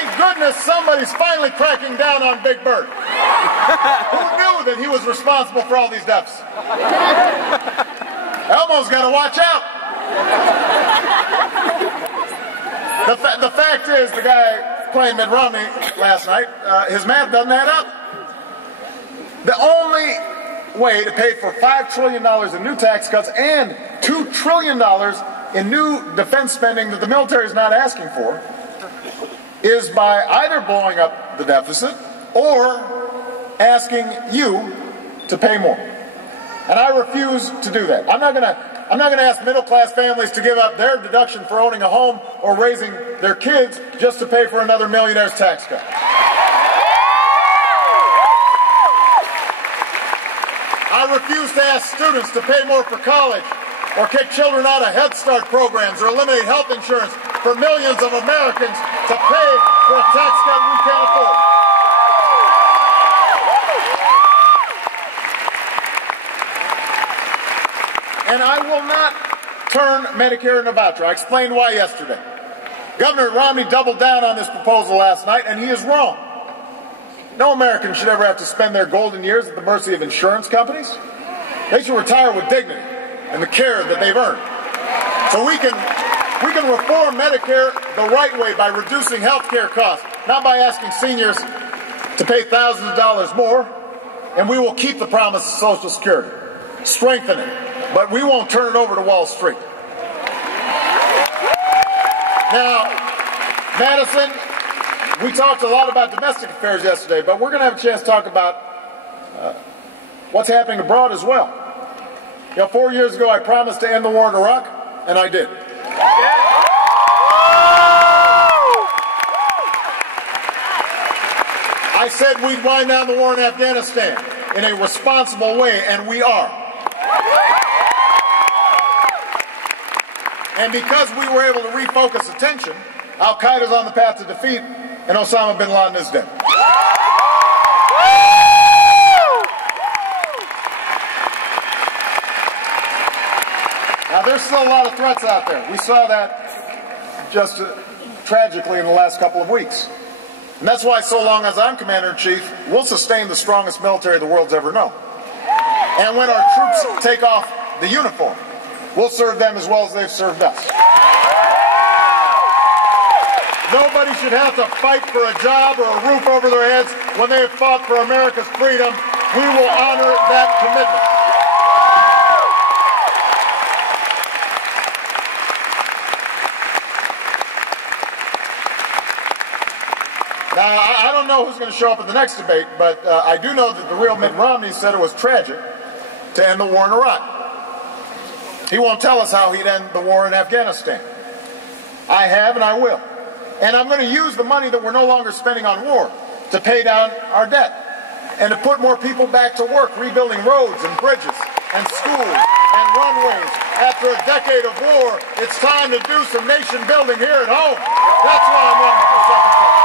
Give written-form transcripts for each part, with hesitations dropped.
Thank goodness somebody's finally cracking down on Big Bird. Who knew that he was responsible for all these deaths? Elmo's got to watch out. The fact is, the guy playing Mitt Romney last night, his math doesn't add up. The only way to pay for $5 trillion in new tax cuts and $2 trillion in new defense spending that the military is not asking for is by either blowing up the deficit or asking you to pay more. And I refuse to do that. I'm not going to ask middle-class families to give up their deduction for owning a home or raising their kids just to pay for another millionaire's tax cut. I refuse to ask students to pay more for college or kick children out of Head Start programs or eliminate health insurance for millions of Americans to pay for a tax cut we can't afford. And I will not turn Medicare into a voucher. I explained why yesterday. Governor Romney doubled down on this proposal last night, and he is wrong. No American should ever have to spend their golden years at the mercy of insurance companies. They should retire with dignity and the care that they've earned. So we can reform Medicare the right way by reducing health care costs, not by asking seniors to pay thousands of dollars more, and we will keep the promise of Social Security, strengthen it, but we won't turn it over to Wall Street. Now, Madison, we talked a lot about domestic affairs yesterday, but we're going to have a chance to talk about what's happening abroad as well. You know, 4 years ago I promised to end the war in Iraq, and I did. I said we'd wind down the war in Afghanistan in a responsible way, and we are. And because we were able to refocus attention, Al-Qaeda's on the path to defeat, and Osama bin Laden is dead. Now, there's still a lot of threats out there. We saw that just tragically in the last couple of weeks. And that's why, so long as I'm Commander-in-Chief, we'll sustain the strongest military the world's ever known. And when our troops take off the uniform, we'll serve them as well as they've served us. Nobody should have to fight for a job or a roof over their heads when they have fought for America's freedom. We will honor that commitment. Now, I don't know who's going to show up at the next debate, but I do know that the real Mitt Romney said it was tragic to end the war in Iraq. He won't tell us how he'd end the war in Afghanistan. I have, and I will. And I'm going to use the money that we're no longer spending on war to pay down our debt and to put more people back to work rebuilding roads and bridges and schools and runways. After a decade of war, it's time to do some nation building here at home. That's why I'm running for second term.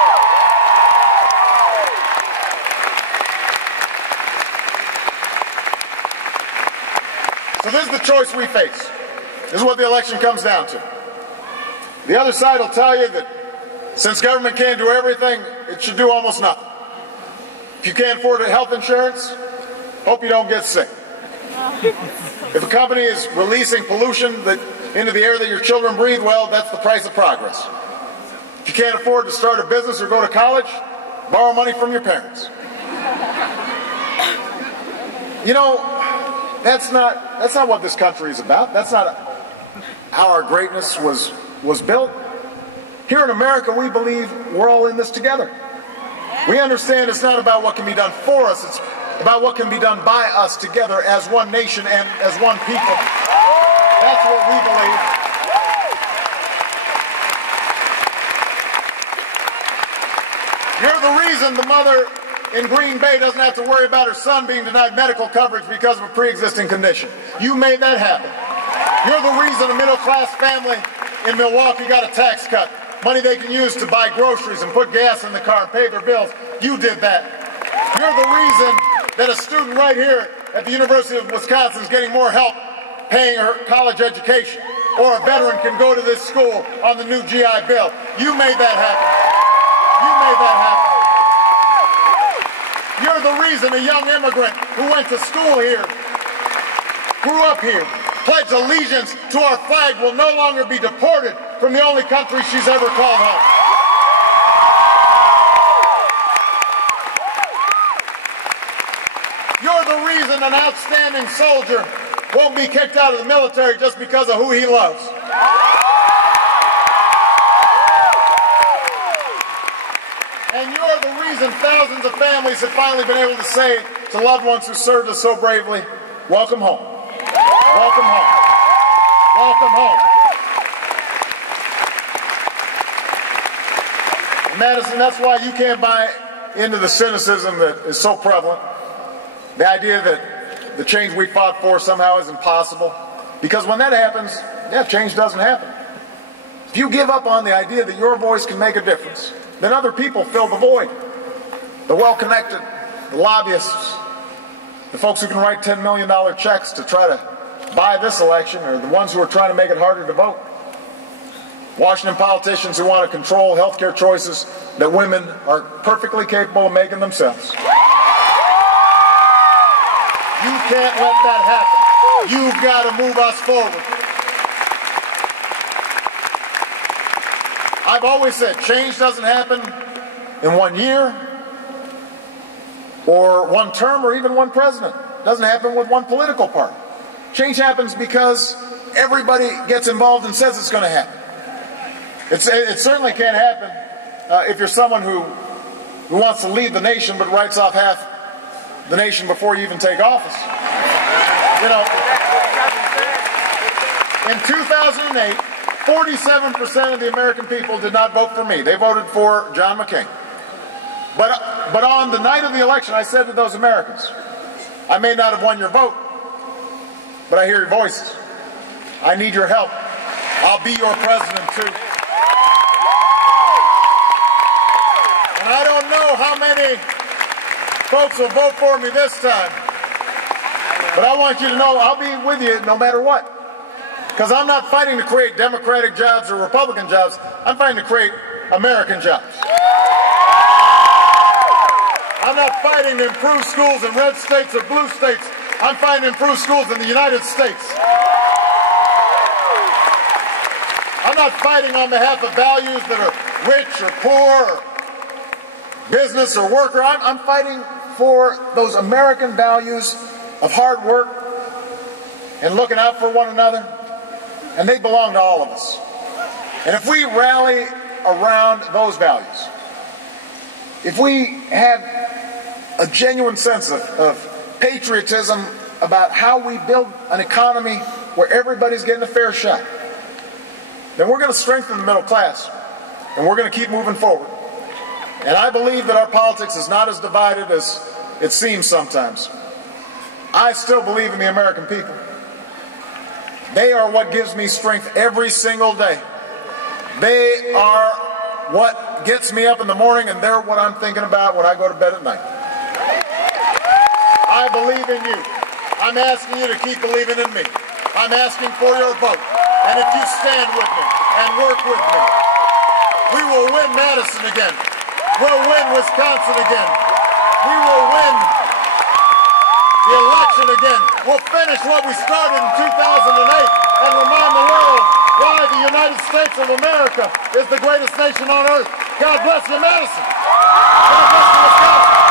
So this is the choice we face. This is what the election comes down to. The other side will tell you that since government can't do everything, it should do almost nothing. If you can't afford health insurance, hope you don't get sick. If a company is releasing pollution into the air that your children breathe, well, that's the price of progress. If you can't afford to start a business or go to college, borrow money from your parents. You know, that's not what this country is about. That's not how our greatness was built. Here in America, we believe we're all in this together. We understand it's not about what can be done for us, it's about what can be done by us together as one nation and as one people. That's what we believe. You're the reason the mother in Green Bay doesn't have to worry about her son being denied medical coverage because of a pre-existing condition. You made that happen. You're the reason a middle-class family in Milwaukee got a tax cut. Money they can use to buy groceries and put gas in the car and pay their bills. You did that. You're the reason that a student right here at the University of Wisconsin is getting more help paying her college education. Or a veteran can go to this school on the new GI Bill. You made that happen. You made that happen. You're the reason a young immigrant who went to school here, grew up here, pledged allegiance to our flag will no longer be deported from the only country she's ever called home. You're the reason an outstanding soldier won't be kicked out of the military just because of who he loves. And you're the reason thousands of families have finally been able to say to loved ones who served us so bravely, welcome home. Welcome home. Welcome home. Madison, that's why you can't buy into the cynicism that is so prevalent. The idea that the change we fought for somehow is impossible. Because when that happens, yeah, change doesn't happen. If you give up on the idea that your voice can make a difference, then other people fill the void. The well-connected, the lobbyists, the folks who can write $10 million checks to try to buy this election are the ones who are trying to make it harder to vote. Washington politicians who want to control health care choices that women are perfectly capable of making themselves. You can't let that happen. You've got to move us forward. I've always said change doesn't happen in 1 year or one term or even one president. It doesn't happen with one political party. Change happens because everybody gets involved and says it's going to happen. It certainly can't happen if you're someone who wants to lead the nation but writes off half the nation before you even take office. You know, in 2008, 47% of the American people did not vote for me. They voted for John McCain. But on the night of the election, I said to those Americans, I may not have won your vote, but I hear your voices. I need your help. I'll be your president too. And I don't know how many folks will vote for me this time, but I want you to know I'll be with you no matter what. Because I'm not fighting to create Democratic jobs or Republican jobs. I'm fighting to create American jobs. I'm not fighting to improve schools in red states or blue states. I'm fighting to improve schools in the United States. I'm not fighting on behalf of values that are rich or poor or business or worker. I'm fighting for those American values of hard work and looking out for one another. And they belong to all of us. And if we rally around those values, if we have a genuine sense of patriotism about how we build an economy where everybody's getting a fair shot, then we're going to strengthen the middle class. And we're going to keep moving forward. And I believe that our politics is not as divided as it seems sometimes. I still believe in the American people. They are what gives me strength every single day. They are what gets me up in the morning, and they're what I'm thinking about when I go to bed at night. I believe in you. I'm asking you to keep believing in me. I'm asking for your vote. And if you stand with me and work with me, we will win Madison again. We'll win Wisconsin again. We will win the election again. We'll finish what we started in 2008 and remind the world why the United States of America is the greatest nation on earth. God bless you, Madison. God bless you, Wisconsin.